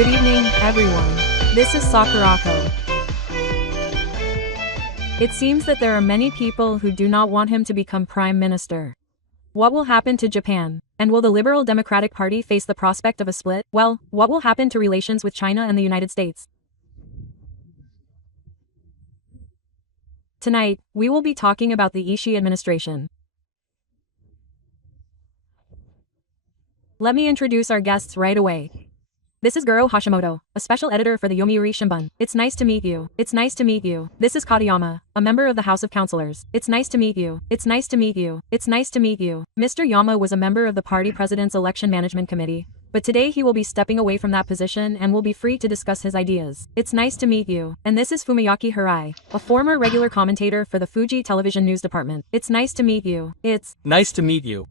Good evening, everyone. This is Sakurako. It seems that there are many people who do not want him to become prime minister. What will happen to Japan? And will the Liberal Democratic Party face the prospect of a split? Well, what will happen to relations with China and the United States? Tonight, we will be talking about the Ishii administration. Let me introduce our guests right away. This is Guro Hashimoto, a special editor for the Yomiuri Shimbun. It's nice to meet you. It's nice to meet you. This is Katayama, a member of the House of Councilors. It's nice to meet you. It's nice to meet you. It's nice to meet you. Mr. Yama was a member of the party president's election management committee, but today he will be stepping away from that position and will be free to discuss his ideas. It's nice to meet you. And this is Fumiyaki Hirai, a former regular commentator for the Fuji Television News Department. It's nice to meet you. It's nice to meet you.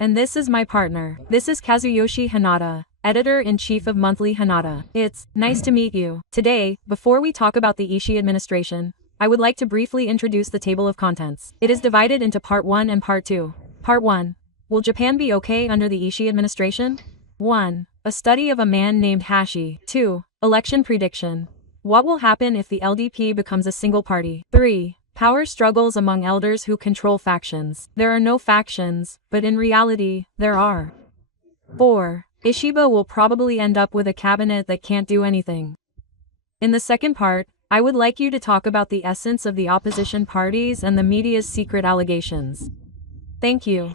And this is my partner. This is Kazuyoshi Hanada, Editor-in-Chief of Monthly Hanada. It's nice to meet you. Today, before we talk about the Ishii administration, I would like to briefly introduce the table of contents. It is divided into Part 1 and Part 2. Part 1. Will Japan be okay under the Ishii administration? 1. A study of a man named Hashi. 2. Election prediction. What will happen if the LDP becomes a single party? 3. Power struggles among elders who control factions. There are no factions, but in reality, there are. 4. Ishiba will probably end up with a cabinet that can't do anything. In the second part, I would like you to talk about the essence of the opposition parties and the media's secret allegations. Thank you.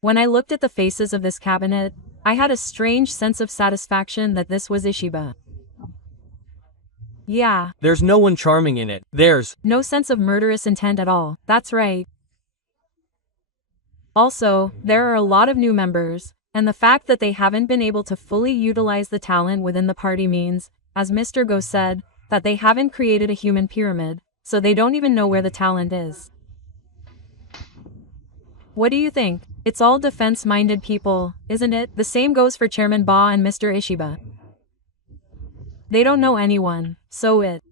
When I looked at the faces of this cabinet, I had a strange sense of satisfaction that this was Ishiba. Yeah. There's no one charming in it. There's no sense of murderous intent at all. That's right. Also, there are a lot of new members, and the fact that they haven't been able to fully utilize the talent within the party means, as Mr. Go said, that they haven't created a human pyramid, so they don't even know where the talent is. What do you think? It's all defense-minded people, isn't it? The same goes for Chairman Ba and Mr. Ishiba. They don't know anyone, so it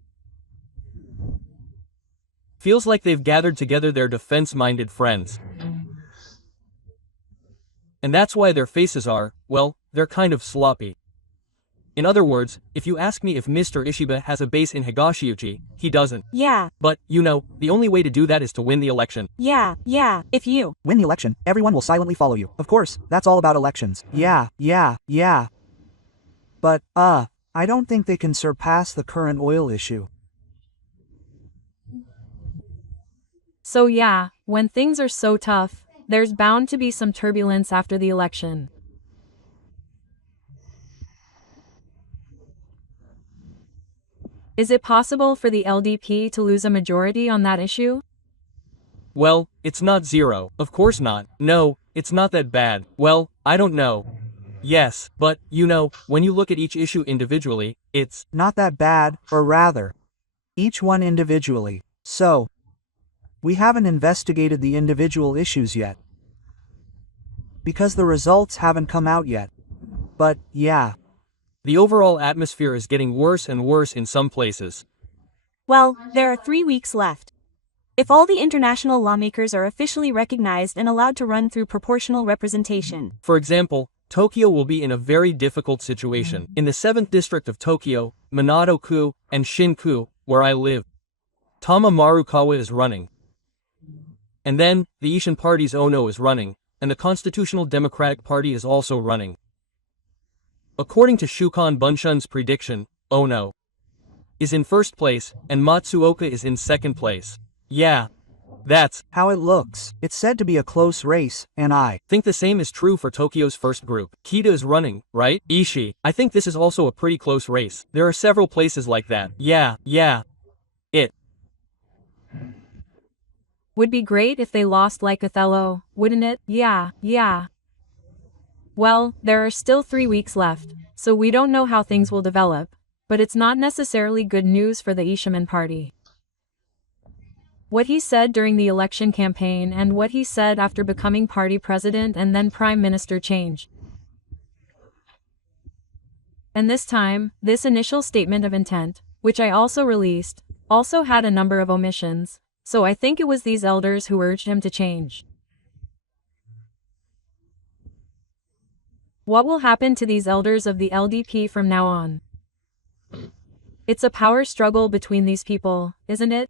feels like they've gathered together their defense-minded friends. And that's why their faces are, well, they're kind of sloppy. In other words, if you ask me if Mr. Ishiba has a base in Higashiuchi, he doesn't. Yeah. But, you know, the only way to do that is to win the election. Yeah. If you win the election, everyone will silently follow you. Of course, that's all about elections. Yeah. But, I don't think they can surpass the current oil issue. So yeah, when things are so tough, there's bound to be some turbulence after the election. Is it possible for the LDP to lose a majority on that issue? Well, it's not zero. Of course not. No, it's not that bad. Well, I don't know. Yes, but, you know, when you look at each issue individually, it's not that bad, or rather, each one individually. So, we haven't investigated the individual issues yet, because the results haven't come out yet. But, yeah. The overall atmosphere is getting worse and worse in some places. Well, there are 3 weeks left. If all the international lawmakers are officially recognized and allowed to run through proportional representation. For example, Tokyo will be in a very difficult situation. In the 7th district of Tokyo, Minato-ku, and Shin-ku, where I live, Tama Marukawa is running. And then, the Ishin Party's Ono is running, and the Constitutional Democratic Party is also running. According to Shukan Bunshun's prediction, Ono is in first place, and Matsuoka is in second place. Yeah. That's how it looks. It's said to be a close race, and I think the same is true for Tokyo's first group. Kita is running, right? Ishii. I think this is also a pretty close race. There are several places like that. Yeah. It would be great if they lost like Othello, wouldn't it? Yeah. Well, there are still 3 weeks left, so we don't know how things will develop, but it's not necessarily good news for the Ishiman party. What he said during the election campaign and what he said after becoming party president and then prime minister changed. And this time, this initial statement of intent, which I also released, also had a number of omissions, so I think it was these elders who urged him to change. What will happen to these elders of the LDP from now on? It's a power struggle between these people, isn't it?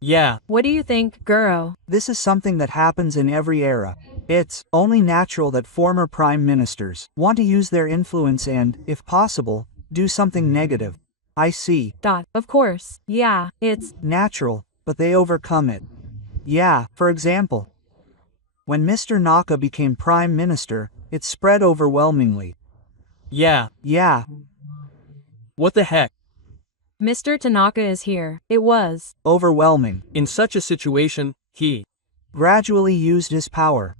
Yeah. What do you think, Guro? This is something that happens in every era. It's only natural that former prime ministers want to use their influence and, if possible, do something negative. I see. Of course, yeah, it's Natural, but they overcome it. Yeah, for example, when Mr. Naka became prime minister, it spread overwhelmingly. Yeah. Yeah, What the heck? Mr. Tanaka is here. It was overwhelming. In such a situation, he Gradually used his power.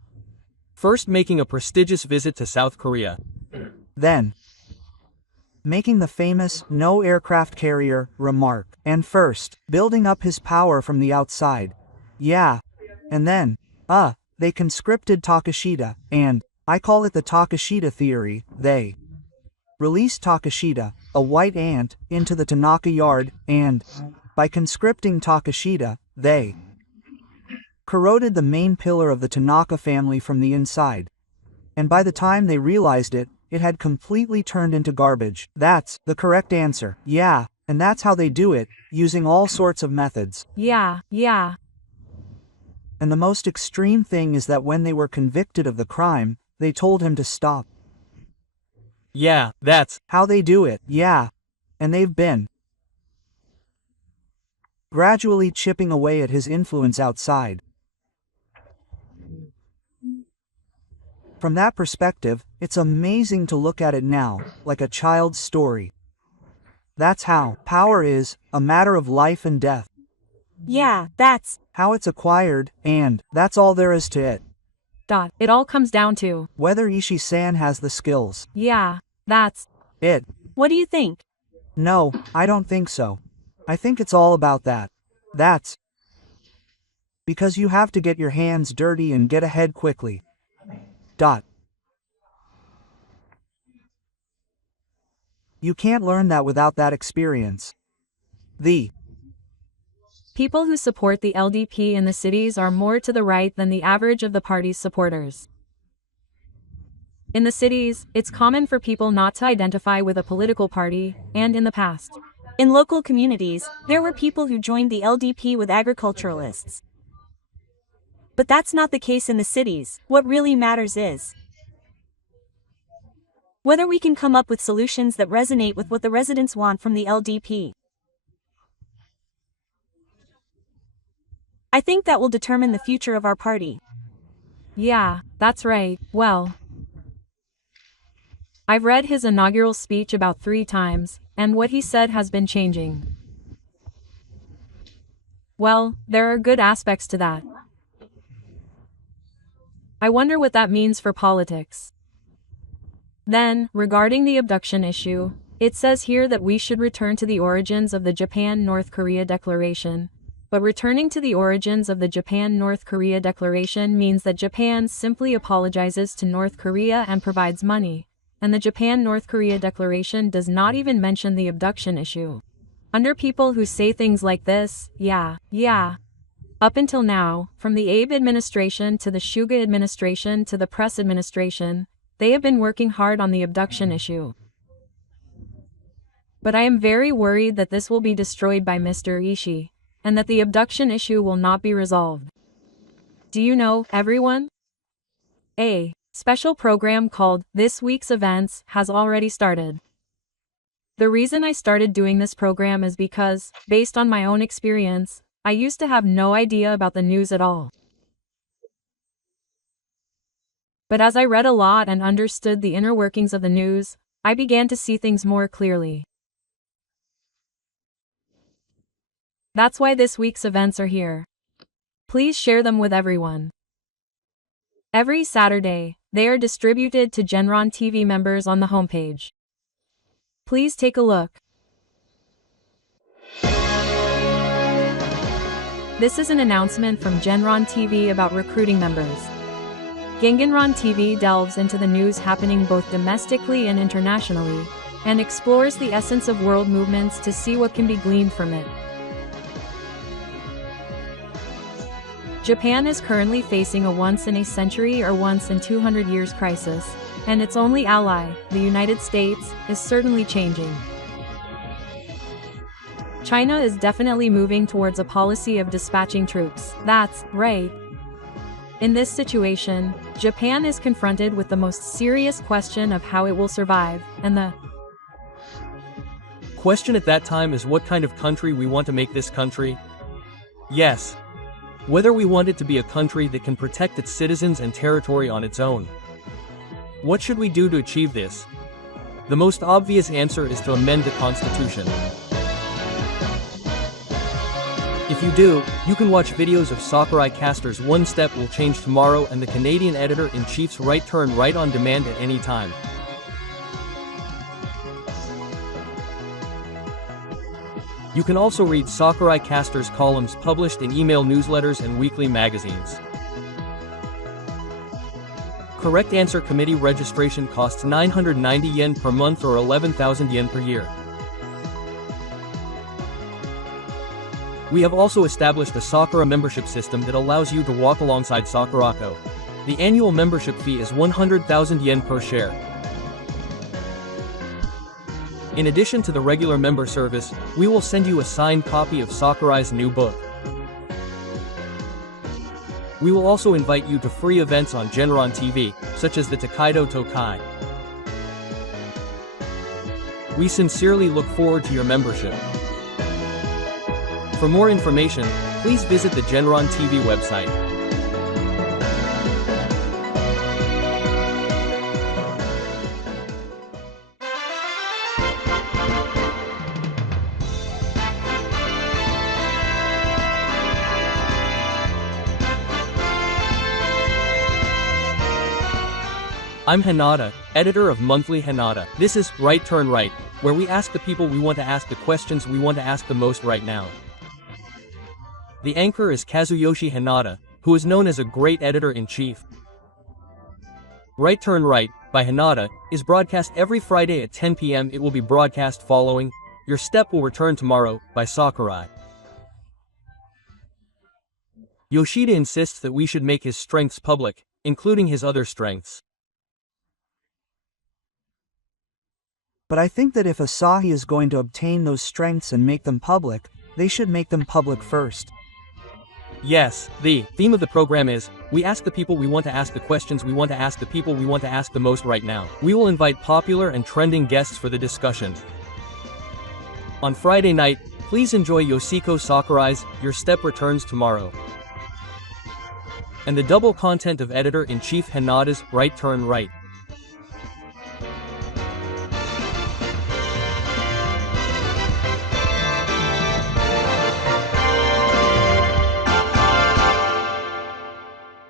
first making a prestigious visit to South Korea. Then, making the famous "no aircraft carrier" remark. And first, building up his power from the outside. Yeah. And then, they conscripted Takeshita, and, I call it the Takeshita theory, they released Takeshita, a white ant, into the Tanaka yard, and, by conscripting Takeshita, they corroded the main pillar of the Tanaka family from the inside. And by the time they realized it, it had completely turned into garbage. That's the correct answer. Yeah, and that's how they do it, using all sorts of methods. yeah. And the most extreme thing is that when they were convicted of the crime, they told him to stop. Yeah, that's How they do it, yeah. And they've been gradually chipping away at his influence outside. From that perspective, it's amazing to look at it now, like a child's story. That's how power is a matter of life and death. Yeah, that's How it's acquired, and that's all there is to it. It all comes down to, Whether Ishii-san has the skills. yeah, that's It. what do you think? No, I don't think so. I think it's all about that. That's because you have to get your hands dirty and get ahead quickly. You can't learn that without that experience. The people who support the LDP in the cities are more to the right than the average of the party's supporters. In the cities, it's common for people not to identify with a political party, and in the past, In local communities, there were people who joined the LDP with agriculturalists. But that's not the case in the cities. What really matters is whether we can come up with solutions that resonate with what the residents want from the LDP. I think that will determine the future of our party. yeah, that's right. Well, I've read his inaugural speech about 3 times, and what he said has been changing. Well, there are good aspects to that. I wonder what that means for politics. Then, regarding the abduction issue, it says here that we should return to the origins of the Japan-North Korea Declaration. But returning to the origins of the Japan-North Korea Declaration means that Japan simply apologizes to North Korea and provides money. And the Japan-North Korea Declaration does not even mention the abduction issue. Under people who say things like this, yeah. Up until now, from the Abe administration to the Suga administration to the press administration, they have been working hard on the abduction issue. But I am very worried that this will be destroyed by Mr. Ishii, and that the abduction issue will not be resolved. Do you know, everyone? A special program called This Week's Events has already started. The reason I started doing this program is because, based on my own experience, I used to have no idea about the news at all. But as I read a lot and understood the inner workings of the news, I began to see things more clearly. That's why this week's events are here. Please share them with everyone. Every Saturday, they are distributed to Genron TV members on the homepage. Please take a look. This is an announcement from Genron TV about recruiting members. Gengenron TV delves into the news happening both domestically and internationally, and explores the essence of world movements to see what can be gleaned from it. Japan is currently facing a once-in-a-century or once-in-200 years crisis, And its only ally, the United States, is certainly changing. China is definitely moving towards a policy of dispatching troops. That's right. In this situation, Japan is confronted with the most serious question of how it will survive, and the question at that time is what kind of country we want to make this country. Yes. Whether we want it to be a country that can protect its citizens and territory on its own. What should we do to achieve this? The most obvious answer is to amend the Constitution. If you do, you can watch videos of Sakurai Caster's One Step Will Change Tomorrow and the Canadian Editor-in-Chief's Right Turn Right on demand at any time. You can also read Sakurai Caster's columns published in email newsletters and weekly magazines. Correct answer committee registration costs 990 yen per month or 11,000 yen per year. We have also established a Sakura membership system that allows you to walk alongside Sakurako. The annual membership fee is 100,000 yen per share. In addition to the regular member service, we will send you a signed copy of Sakurai's new book. We will also invite you to free events on Genron TV, such as the Tokaido Tokai. We sincerely look forward to your membership. For more information, please visit the Genron TV website. I'm Hanada, editor of Monthly Hanada. This is Right Turn Right, where we ask the people we want to ask the questions we want to ask the most right now. The anchor is Kazuyoshi Hanada, who is known as a great editor-in-chief. Right Turn Right, by Hanada, is broadcast every Friday at 10 p.m. It will be broadcast following Your Step Will Return Tomorrow, by Sakurai. Yoshida insists that we should make his strengths public, including his other strengths. But I think that if Asahi is going to obtain those strengths and make them public, they should make them public first. Yes, the theme of the program is, we ask the people we want to ask the questions we want to ask the people we want to ask the most right now. We will invite popular and trending guests for the discussion. On Friday night, please enjoy Yoshiko Sakurai's Your Step Returns Tomorrow, and the double content of Editor-in-Chief Hanada's Right Turn Right.